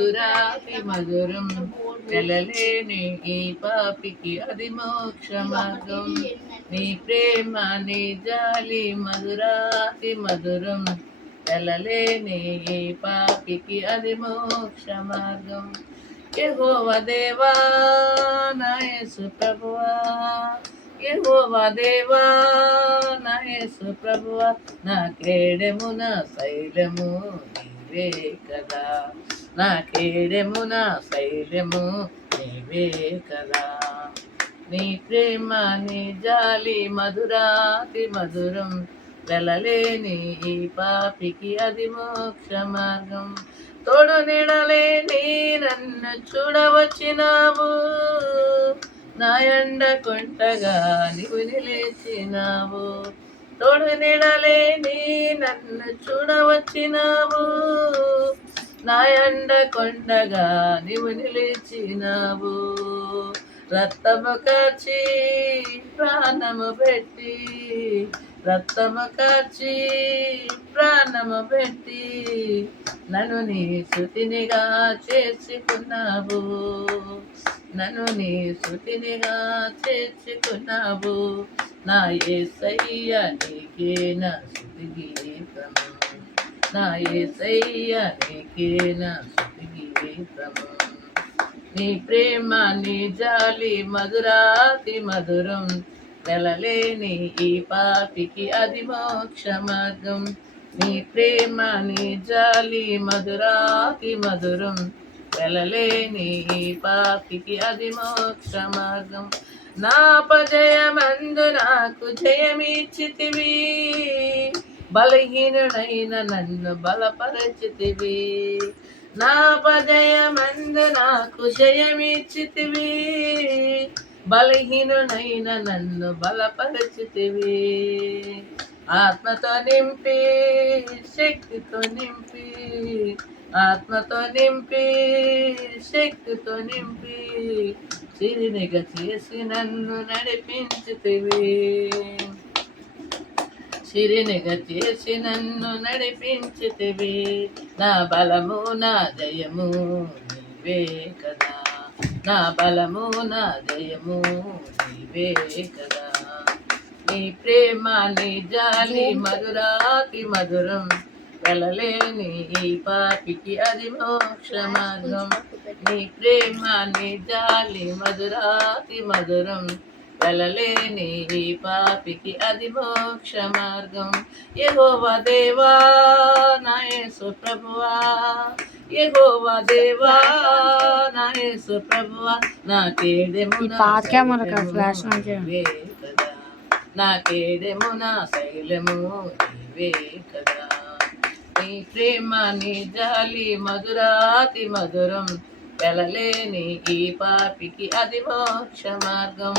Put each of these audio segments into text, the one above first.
మధురాతి మధురం వెళ్ళలేని ఈ పాపికి అది మోక్ష మార్గం. నీ ప్రేమ నీ జాలి మధురాతి మధురం వెళ్ళలేని ఈ పాపికి అది మోక్ష మార్గం. యెహోవా దేవా నా యేసు ప్రభువా, యెహోవా దేవా నా యేసు ప్రభువా, నా కేడెము నా శైలము నీవే కదా, నా కేడెము నా శైలము నీవే కదా. నీ ప్రేమ నీ జాలి మధురాతి మధురం వెళ్ళలేని ఈ పాపికి అది మోక్ష మార్గం. తోడు నీడలేని నన్ను చూడవచ్చినావు, నా ఎండ కొంటగా నీవు నిలిచినావు. తోడు నీడలేని నన్ను చూడవచ్చినావు, నా ఎండ కొండగా నీవు నిలిచినావు. రక్తము కార్చి ప్రాణము పెట్టి, రక్తము కార్చి ప్రాణము పెట్టి నన్ను నీ స్తుతినిగా చేసుకున్నావు, నన్ను నీ స్తుతినిగా చేసుకున్నావు. నా యేసయ్య నీకే నా స్తుతి గీతము, నా యేసయ్య నీకే నా స్తుతి గీతము. నీ ప్రేమ నీ జాలి మధురాతి మధురం వెళ్ళలేని ఈ పాపికి అది మోక్ష మార్గం. నీ ప్రేమ నీ జాలి మధురాతి మధురం వెళ్ళలేని ఈ పాపికి అది మోక్ష మార్గం. నా అపజయమందు నాకు జయమిచ్చితివి, బలహీనుడైన నన్ను బలపరచితివి. నా అపజయమందు నాకు జయమిచ్చితివి, బలహీనుడైన నన్ను బలపరచితివి. ఆత్మతో నింపి శక్తితో నింపి, ఆత్మతో నింపి శక్తితో నింపి సిరినిగా చేసి నన్ను నడిపించితివి, సిరినిగా చేసి నన్ను నడిపించితివి. నా బలము నా జయము నీవే కదా, నా బలము నా జయము నీవే కదా. నీ ప్రేమ నీ జాలి మధురాతి మధురం వెళ్ళలేని ఈ పాపికి అది మోక్ష మార్గం. నీ ప్రేమ నీ జాలి మధురాతి మధురం వెళ్ళలేని ఈ పాపికి అది మోక్ష మార్గం. యెహోవా దేవా నా యేసు ప్రభువా, యెహోవా దేవా నా యేసు ప్రభువా, నా కేడెము నీవే కదా, నా కేడెము నా శైలము నీవే కదా. నీ ప్రేమ నీ జాలి మధురాతి మధురం వెళ్ళలేని ఈ పాపికి అది మోక్ష మార్గం.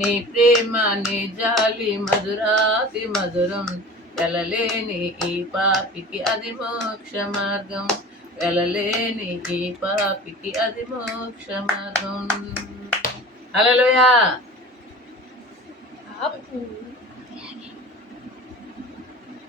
నీ ప్రేమ నీ జాలి మధురాతి మధురం వెళ్ళలేని ఈ పాపికి అది మోక్ష మార్గం, వెళ్ళలేని ఈ పాపికి అది మోక్ష మార్గం. హల్లెలూయా.